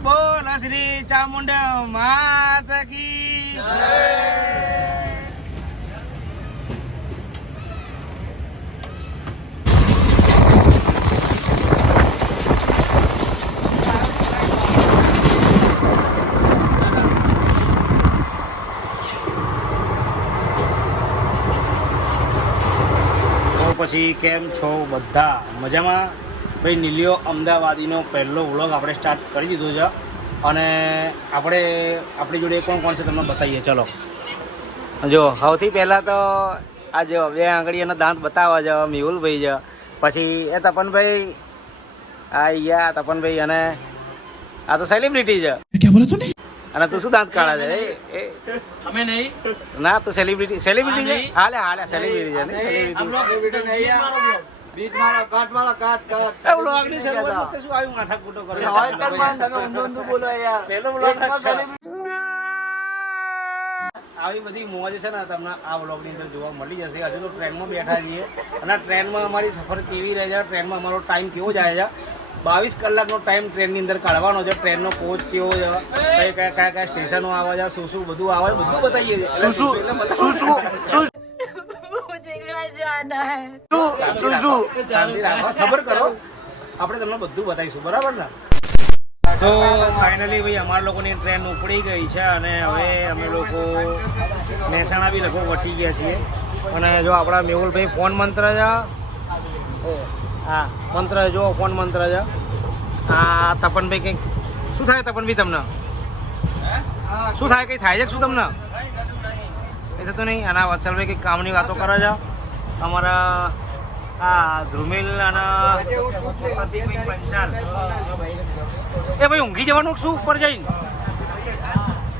બોલ શ્રી ચામુંડા માત કી જય। પછી કેમ છો બધા મજામાં? ભાઈ નીલિયો અમદાવાદીનો પહેલો વ્લોગ આપણે સ્ટાર્ટ કરી દીધો છે અને આપણી જોડે કોણ છે તમને બતાવીએ। ચલો જો સૌથી પહેલાં તો આ જો બે આંગળીઓના દાંત બતાવવા છે મેહુલભાઈ છે, પછી એ તપનભાઈ યા તપનભાઈ અને આ તો સેલિબ્રિટી છે। અને તું શું દાંત કાઢે છે? અમે નહીં ના તું સેલિબ્રિટી છે? હાલે સેલિબ્રિટી છે ને સેલિબ્રિટી બીટ મારો કાટ મારો કાટ કાટ એ વ્લોગ ની શરૂઆત વખતે શું આવ્યું માથાકૂટો કરો? હોય કર માન તમે ઊંધું બોલો યાર પહેલો વ્લોગ આવી બધી મોજ છે ને તમને આ વ્લોગની અંદર જોવા મળી જશે। હજુ તો ટ્રેનમાં બેઠા છીએ અને ટ્રેનમાં અમારી સફર કેવી રહે છે, ટ્રેનમાં અમારો ટાઈમ કેવો જાય છે, 22 કલાકનો ટાઈમ ટ્રેનની અંદર કાઢવાનો છે। ટ્રેનનો કોચ કેવો છે, કયા સ્ટેશનો આવે છે, શું બધું આવે છે, બધું બતાવીએ છીએ। ખબર કરો આપણે તમને બધું બતાવીશું, બરાબર ને? તો ફાઇનલી ભાઈ અમારા લોકોની ટ્રેન ઉપડી ગઈ છે અને હવે અમે લોકો મહેસાણા બી લગભગ વટી ગયા છીએ। અને જો આપણા મેહુલભાઈ ફોન મંત્ર છે, હા મંત્ર જો ફોન મંત્ર છે। આ તપનભાઈ કંઈક શું થાય તપનભાઈ તમને? શું થાય? કંઈ થાય છે શું તમને? એ થતું નહીં? આના વત્સલભાઈ કંઈક કામની વાતો કરે છે। અમારા આ ધ્રુમિલ અને પંચાલ એ ભાઈ ઊંઘી જવાનું શું ઉપર જઈને?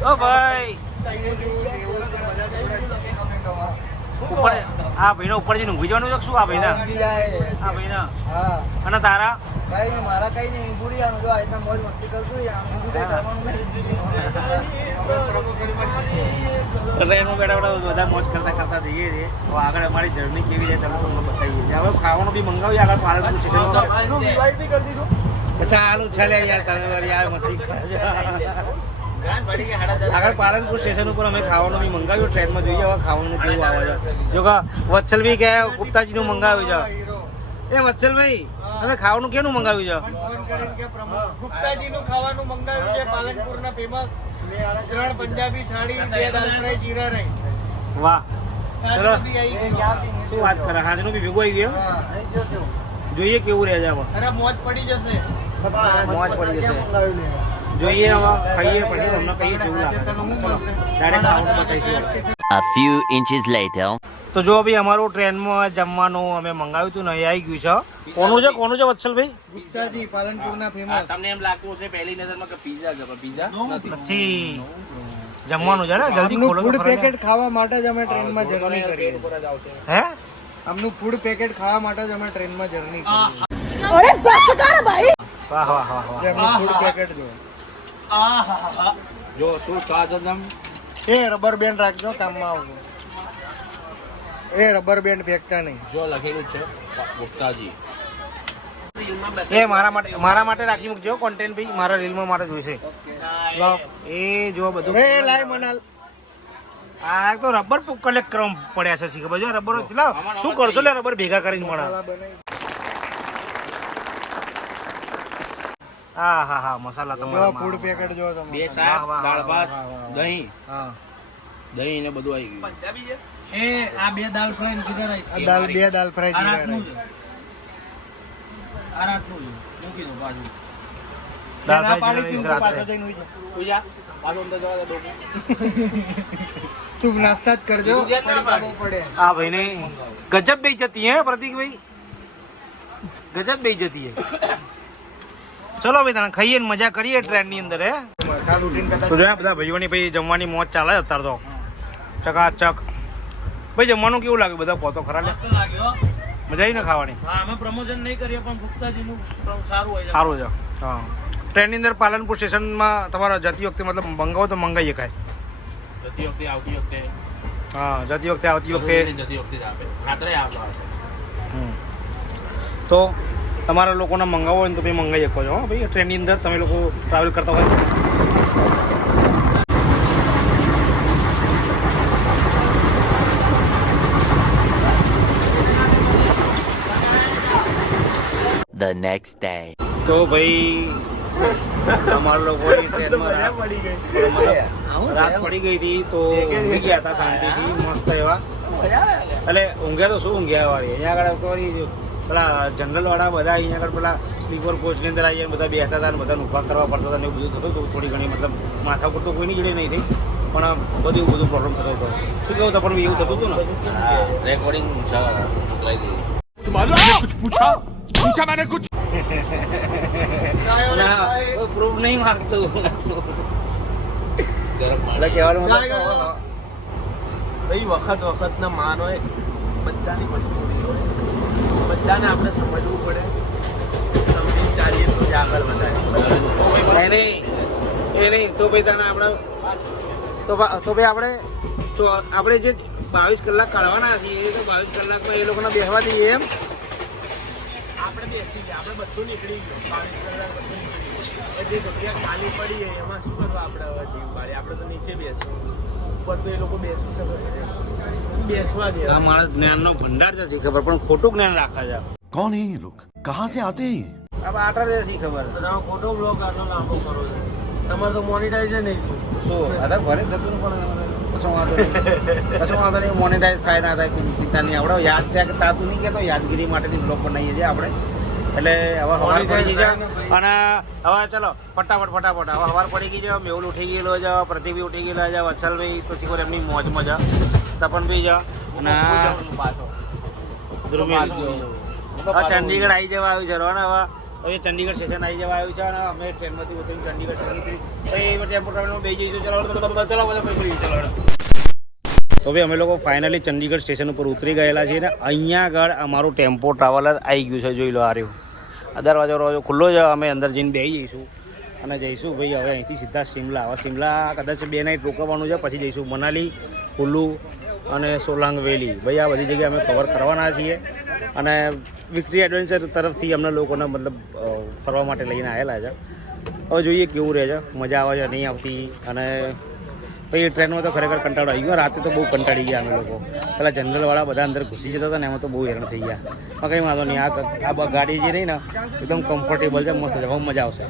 ઓ ભાઈ ઉપર આ ભાઈને ઉપર જઈને ઊંઘી જવાનું છે શું? આ ભાઈને અને તારા મારા કઈ નહીં બુડિયાનું જો આ મોજ મસ્તી કરતો ટ્રેનમાં બેઠા બધા મોજ કરતા જઈએ છીએ। હવે આગળ અમારી જર્ની કેવી છે તમે તમને બતાવીએ છીએ। હવે ખાવાનું બી મંગાવીએ આગળ પાલનપુર સ્ટેશન કરી દીધું। ચાલુ ચાલે યાર તમે યાર મસ્તી કરે છે। આગળ પાલનપુર સ્ટેશન ઉપર અમે ખાવાનું બી મંગાવ્યું, ટ્રેનમાં જોઈએ હવે ખાવાનું કેવું આવે છે। જો કે વત્સલભાઈ કે ગુપ્તાજીનું મંગાવ્યું છે। એ વત્સલભાઈ તમે ખાવાનું કેનું મંગાવ્યું છે? ગુપ્તાજીનું ખાવાનું મંગાવ્યું છે, પાલનપુરના ફેમસ 3 પંજાબી થાળી, 2 દાલ ફ્રાય, જીરા રાઈસ। વાહ ચલો બી આવી ગઈ। શું વાત કરે? હાજનું બી ભેગું આવી ગયું? જોઈએ કેવું રહે છે હવે? અરે મોજ પડી જશે, મોજ પડી જશે। જોઈએ હવે ખાઈએ પછી તમને કહીએ કેવું લાગે। ચલો ડાયરેક્ટ ખાવાનું બતાવીશું। A few inches later. તો જો ભાઈ અમારું ટ્રેનમાં જમવાનું અમે મંગાવ્યું હતું ને એ આવી ગયું છે। કોનું છે વત્સલભાઈ? ગુપ્તાજી પાલનપુરના ફેમસ। તમને એમ લાગતું હશે પહેલી નજરમાં કે પીઝા છે, પણ પીઝા નથી, જમવાનું છે ને જલ્દી ખોલો તો ફૂડ ખરા ને। પેકેટ ખાવા માટે જ અમે ટ્રેનમાં જર્ની કરી। હે આમનું ફૂડ પેકેટ ખાવા માટે જ અમે ટ્રેનમાં જર્ની કરી। વાહ વાહ વાહ વાહ એમનું ફૂડ પેકેટ જો જો શું સ્વાદ એકદમ એ રબર બેન્ડ રાખજો, કામમાં આવજો। એ રબર બેન્ડ ફેંકતા નહીં। જો લખેલું છે ગુપ્તાજી। એ મારા માટે રાખી મૂકજો કોન્ટેન્ટ ભાઈ, મારા રીલમાં મારે જોઈશે। લાવ એ જો બધું એ લાય મનાલ આ તો રબર કલેક્ટ કરવા પડ્યા છે શીખે બાજુ રબર લાવ શું કરશો લે રબર ભેગા કરીને મળે। હા હા હા મસાલા તમારા ફૂડ પેકેટ જો તમે। બે શાક, દાળ ભાત, દહીં હા દહીં ને બધું આવી ગયું। એ આ 2 દાલ ફ્રાય ને જીરા રાઈસ। દાલ 2 દાલ ફ્રાય જીરા રાઈસ। આ રાતનું મૂકી દો બાજુ। દાળ ના ફ્રાય પાડી જીરા પીવું રાઈસ પાછો જઈને ઉઈ જા। તું જા પાછો અંદર જવા દે ડોકી। તું નાસ્તા જ કરજો, પડી પડે। આ ભાઈને ગજબ બેઇજ્જતી હે પ્રતીકભાઈ, ગજબ બેઇજ્જતી હે। ચલો ભાઈ તને ખાઈએ ને મજા કરીએ ટ્રેનની અંદર હે। કાલ ઉઠીને કદાચ તો જોયા બધા ભાઈઓની ભાઈ જમવાની મોજ ચાલે અત્યારે તો ચકાચક। ભાઈ જમવાનું કેવું લાગ્યું? બધા કહો તો ખરા લે, મજા આવી ને ખાવાની? હા અમે પ્રમોશન નહીં કરીએ પણ ગુપ્તાજીનું સારું હોય છે। સારું છે હા। ટ્રેનની અંદર પાલનપુર સ્ટેશનમાં તમારા જતી વખતે મતલબ મંગાવો તો મંગાવીએ કાંઈ? જતી વખતે આવતી વખતે હા જતી વખતે આવતી વખતે જતી વખતે જ આપે, રાત્રે આવતો આવશે। તો તમારા લોકોને મંગાવો હોય ને તો ભાઈ મંગાવી શકો છો હો ભાઈ ટ્રેનની અંદર તમે લોકો ટ્રાવેલ કરતા હોય તો. The next day. તો ભાઈ અમારા લોકોની ટ્રેનમાં રાત પડી ગઈ હતી તો ઊંઘી ગયા હતા શાંતિથી મસ્ત એવા. એટલે ઊંઘ્યા તો શું ઊંઘ્યા વાળી અહીંયા આગળ તો વળી પેલા જનરલ વાળા બધા અહીંયા આગળ પેલા સ્લીપર કોચની અંદર આવી બધા બેસતા હતા અને બધાને ઊભા કરવા પડતા હતા ને એવું બધું થતું હતું થોડી ઘણી મતલબ માથા પર તો કોઈની જોડે નહીં થઈ પણ બધું એવું બધું પ્રોબ્લેમ થતો હતો. શું કહું તો પણ એવું થતું હતું ને રેકોર્ડિંગ ઉતરાઈ ગઈ. ના પ્રૂફ નહીં માગતું ગરમ એટલે કહેવાનું મતલબ ભાઈ વખતના માન હોય બધાની મજબૂરી હોય બધાને આપણે સમજવું પડે સમજીને ચાલીએ તો જ આગળ વધારે એ નહીં તો ભાઈ તને આપણે તો ભાઈ આપણે જે 22 કલાક કાઢવાના છીએ એ તો 22 કલાકમાં એ લોકોને બેસવા દઈએ એમ આપણે બેસી ગયા આપણે બધું નીકળી ગયું 22 કલાક બધું નીકળી ગયું જે જગ્યા ખાલી પડી હોય એમાં શું કરવા આપણે હવે જીવ બાળી આપણે તો નીચે બેસવું ઉપર તો એ લોકો બેસી શકે બેસવા દે આ માણસ જ્ઞાનનો ભંડાર છે શી ખબર પણ ખોટું જ્ઞાન રાખે છે कौन है ये लोग कहाँ से आते हैं ये આ આટા છે શી ખબર તમે ખોટો બ્લોગ આટલો લાંબો કરો છો તમારે તો મોનિટાઈઝ નહીં થયું શું આધાર ભરે થતું પણ કશું વાંધો નહીં મોનેટાઈઝ થાય ના થાય ચિંતા નહીં આપણે યાદ ત્યાં કે તાતું નહીં કહેતો યાદગીરી માટેની બ્લોગ બનાવીએ છીએ આપણે એટલે હવે સવાર પડી ગઈ છે અને હવે ચલો ફટાફટ હવે સવાર પડી ગઈ છે મેહુલ ઉઠી ગયેલો છે પ્રતિક બી ઉઠી ગયેલો છે વત્સલભાઈ તો શીખર એમની મોજ મજા તપન બી છે અને ધ્રુવી ચંદીગઢ આવી જવા આવ્યું છે રોને હવે ચંદીગઢ સ્ટેશન આવી જવા આવ્યું છે અને અમે ટ્રેનમાંથી ઉતરીને ચંદીગઢ સ્ટેશન પછી ટેમ્પો ટ્રાવેલમાં બેસી જઈશું ચલો બધા ફરી ચલો તો ભાઈ અમે લોકો ફાઇનલી ચંદીગઢ સ્ટેશન ઉપર ઉતરી ગયેલા છીએ ને અહીંયા આગળ અમારું ટેમ્પો ટ્રાવેલર આવી ગયું છે જોઈ લો આ રહ્યું આ દરવાજો ખુલ્લો છે અમે અંદર જઈને બેસી જઈશું અને જઈશું ભાઈ હવે અહીંથી સીધા શિમલા હવે શિમલા કદાચ 2 નાઇટ રોકાવાનું છે પછી જઈશું મનાલી કુલ્લુ અને સોલાંગ વેલી ભાઈ આ બધી જગ્યાએ અમે કવર કરવાના છીએ અને વિક્ટરી એડવેન્ચર તરફથી અમને લોકોને મતલબ ફરવા માટે લઈને આવેલા છે હવે જોઈએ કેવું રહે છે મજા આવે છે નહીં આવતી અને પછી ટ્રેનમાં તો ખરેખર કંટાળો આવી ગયો રાતે તો બહુ કંટાળી ગયા અમે લોકો પેલા જનરલવાળા બધા અંદર ઘૂસી જતા હતા ને એમાં તો બહુ હેરાન થઈ ગયા કંઈ વાંધો નહીં આ ગાડી જે રહી ને એકદમ કમ્ફર્ટેબલ છે મસ્ત છે બહુ મજા આવશે